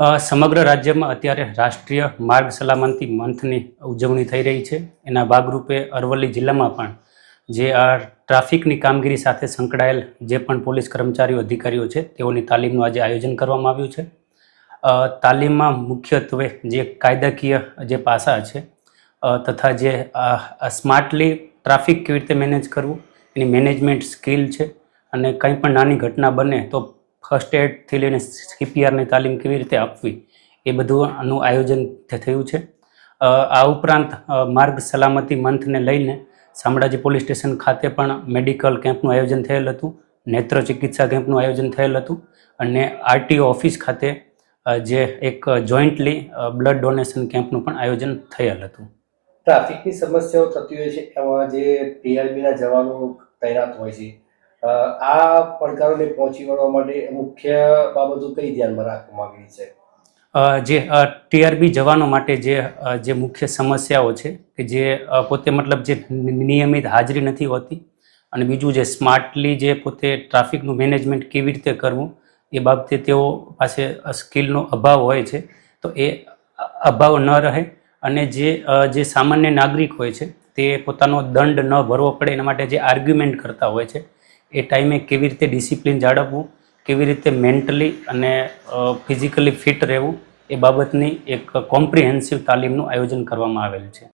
સમગ્ર રાજ્યમાં અત્યારે રાષ્ટ્રીય માર્ગ સલામતી મંથની ઉજવણી થઈ રહી છે. એના ભાગરૂપે અરવલ્લી જિલ્લામાં પણ જે આ ટ્રાફિકની કામગીરી સાથે સંકળાયેલ જે પણ પોલીસ કર્મચારીઓ, અધિકારીઓ છે, તેઓની તાલીમનું આજે આયોજન કરવામાં આવ્યું છે. તાલીમમાં મુખ્યત્વે જે કાયદાકીય જે પાસા છે તથા જે સ્માર્ટલી ટ્રાફિક કેવી રીતે મેનેજ કરવું, એની મેનેજમેન્ટ સ્કિલ છે અને કંઈ પણ નાની ઘટના બને તો ફર્સ્ટ એડથી લઈને સીપીઆરની તાલીમ કેવી રીતે આપવી, એ બધુંનું આયોજન થયું છે. આ ઉપરાંત માર્ગ સલામતી મંથને લઈને શામળાજી પોલીસ સ્ટેશન ખાતે પણ મેડિકલ કેમ્પનું આયોજન થયેલ હતું, નેત્ર ચિકિત્સા કેમ્પનું આયોજન થયેલ હતું અને આરટીઓ ઓફિસ ખાતે જે એક જોઈન્ટલી બ્લડ ડોનેશન કેમ્પનું પણ આયોજન થયેલ હતું. ટ્રાફિકની સમસ્યાઓ થતી હોય છે, એમાં જે પીઆરબીના જવાનો તૈનાત હોય છે આ પડકારોને પહોંચી વળવા માટે મુખ્ય બાબતો કઈ ધ્યાનમાં રાખવામાં આવી છે? જે ટીઆરબી જવાનો માટે જે જે મુખ્ય સમસ્યાઓ છે કે જે પોતે મતલબ જે નિયમિત હાજરી નથી હોતી અને બીજું જે સ્માર્ટલી જે પોતે ટ્રાફિકનું મેનેજમેન્ટ કેવી રીતે કરવું એ બાબતે તેઓ પાસે સ્કિલનો અભાવ હોય છે, તો એ અભાવ ન રહે અને જે જે સામાન્ય નાગરિક હોય છે તે પોતાનો દંડ ન ભરવો પડે એના માટે જે આર્ગ્યુમેન્ટ કરતા હોય છે એ ટાઈમે કેવી રીતે ડિસિપ્લિન જાળવવું, કેવી રીતે મેન્ટલી અને ફિઝિકલી ફિટ રહેવું, એ બાબતની એક કોમ્પ્રિહેન્સિવ તાલીમનું આયોજન કરવામાં આવેલ છે.